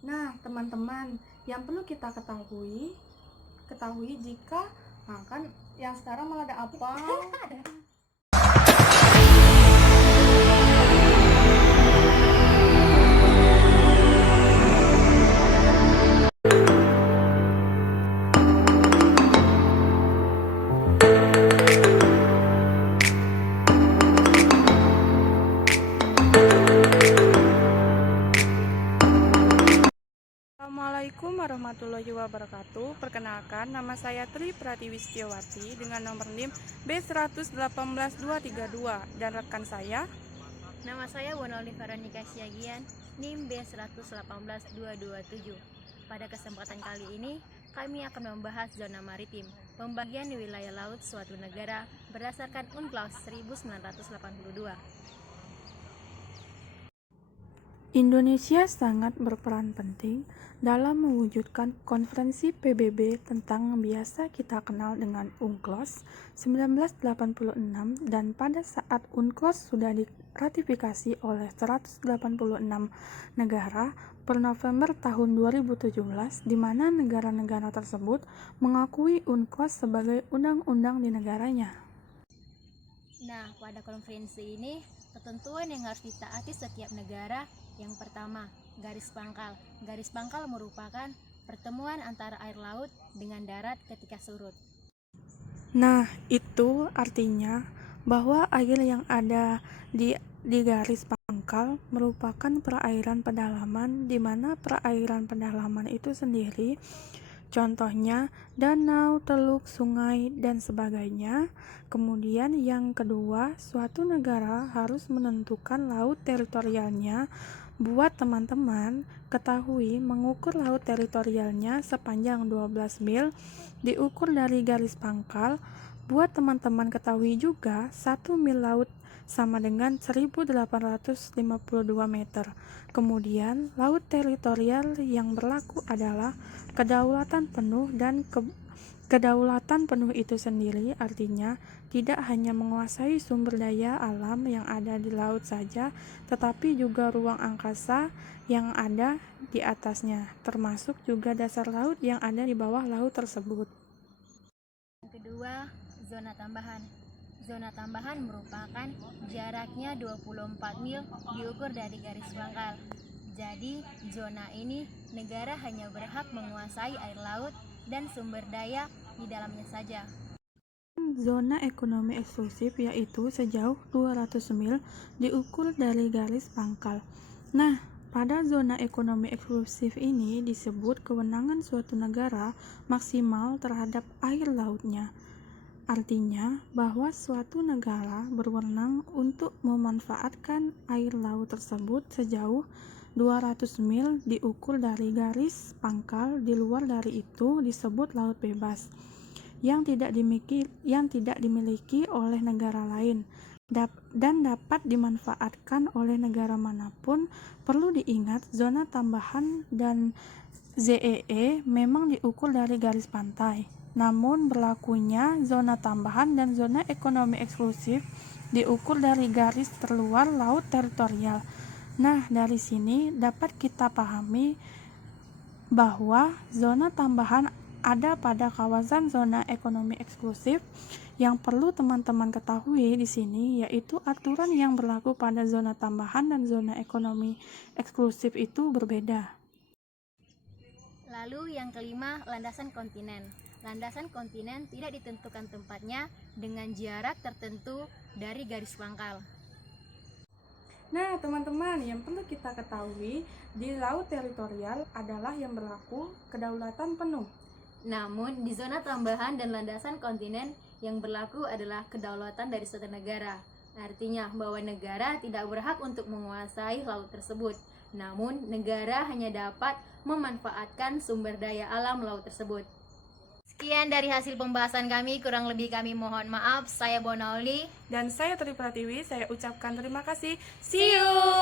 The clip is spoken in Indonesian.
Nah, teman-teman, yang perlu kita ketahui jika kan yang sekarang malah ada apa? Assalamualaikum warahmatullahi wabarakatuh. Perkenalkan, nama saya Tri Pratiwi Setiawati dengan nomor NIM B118232 dan rekan saya. Nama saya Wonoli Veronica Siagian, NIM B118227. Pada kesempatan kali ini, kami akan membahas zona maritim, pembagian di wilayah laut suatu negara berdasarkan UNCLOS 1982. Indonesia sangat berperan penting dalam mewujudkan konferensi PBB tentang yang biasa kita kenal dengan UNCLOS 1986, dan pada saat UNCLOS sudah diratifikasi oleh 186 negara per November tahun 2017, di mana negara-negara tersebut mengakui UNCLOS sebagai undang-undang di negaranya. Nah, pada konferensi ini, ketentuan yang harus ditaati setiap negara. Yang pertama, garis pangkal. Garis pangkal merupakan pertemuan antara air laut dengan darat ketika surut. Nah, itu artinya bahwa air yang ada di garis pangkal merupakan perairan pedalaman, di mana perairan pedalaman itu sendiri contohnya danau, teluk, sungai, dan sebagainya. Kemudian yang kedua, suatu negara harus menentukan laut teritorialnya. Buat teman-teman ketahui, mengukur laut teritorialnya sepanjang 12 mil diukur dari garis pangkal. Buat teman-teman ketahui juga, 1 mil laut sama dengan 1852 meter. Kemudian, laut teritorial yang berlaku adalah kedaulatan penuh, dan kedaulatan penuh itu sendiri artinya tidak hanya menguasai sumber daya alam yang ada di laut saja, tetapi juga ruang angkasa yang ada di atasnya, termasuk juga dasar laut yang ada di bawah laut tersebut. Yang kedua, zona tambahan. Zona tambahan merupakan jaraknya 24 mil diukur dari garis pangkal. Jadi, zona ini negara hanya berhak menguasai air laut dan sumber daya di dalamnya saja. Zona ekonomi eksklusif yaitu sejauh 200 mil diukur dari garis pangkal. Nah, pada zona ekonomi eksklusif ini disebut kewenangan suatu negara maksimal terhadap air lautnya. Artinya bahwa suatu negara berwenang untuk memanfaatkan air laut tersebut sejauh 200 mil diukur dari garis pangkal. Di luar dari itu disebut laut bebas yang tidak dimiliki oleh negara lain dan dapat dimanfaatkan oleh negara manapun. Perlu diingat, zona tambahan dan ZEE memang diukur dari garis pantai. Namun berlakunya zona tambahan dan zona ekonomi eksklusif diukur dari garis terluar laut teritorial. Nah, dari sini dapat kita pahami bahwa zona tambahan ada pada kawasan zona ekonomi eksklusif. Yang perlu teman-teman ketahui di sini yaitu aturan yang berlaku pada zona tambahan dan zona ekonomi eksklusif itu berbeda. Lalu yang kelima, landasan kontinen. Landasan kontinen tidak ditentukan tempatnya dengan jarak tertentu dari garis pangkal. Nah, teman-teman, yang perlu kita ketahui, di laut teritorial adalah yang berlaku kedaulatan penuh. Namun, di zona tambahan dan landasan kontinen yang berlaku adalah kedaulatan dari suatu negara. Artinya bahwa negara tidak berhak untuk menguasai laut tersebut. Namun, negara hanya dapat memanfaatkan sumber daya alam laut tersebut. Sekian dari hasil pembahasan kami, kurang lebih kami mohon maaf. Saya Bonaoli Dan saya Tri Pratiwi, saya ucapkan terima kasih. See you!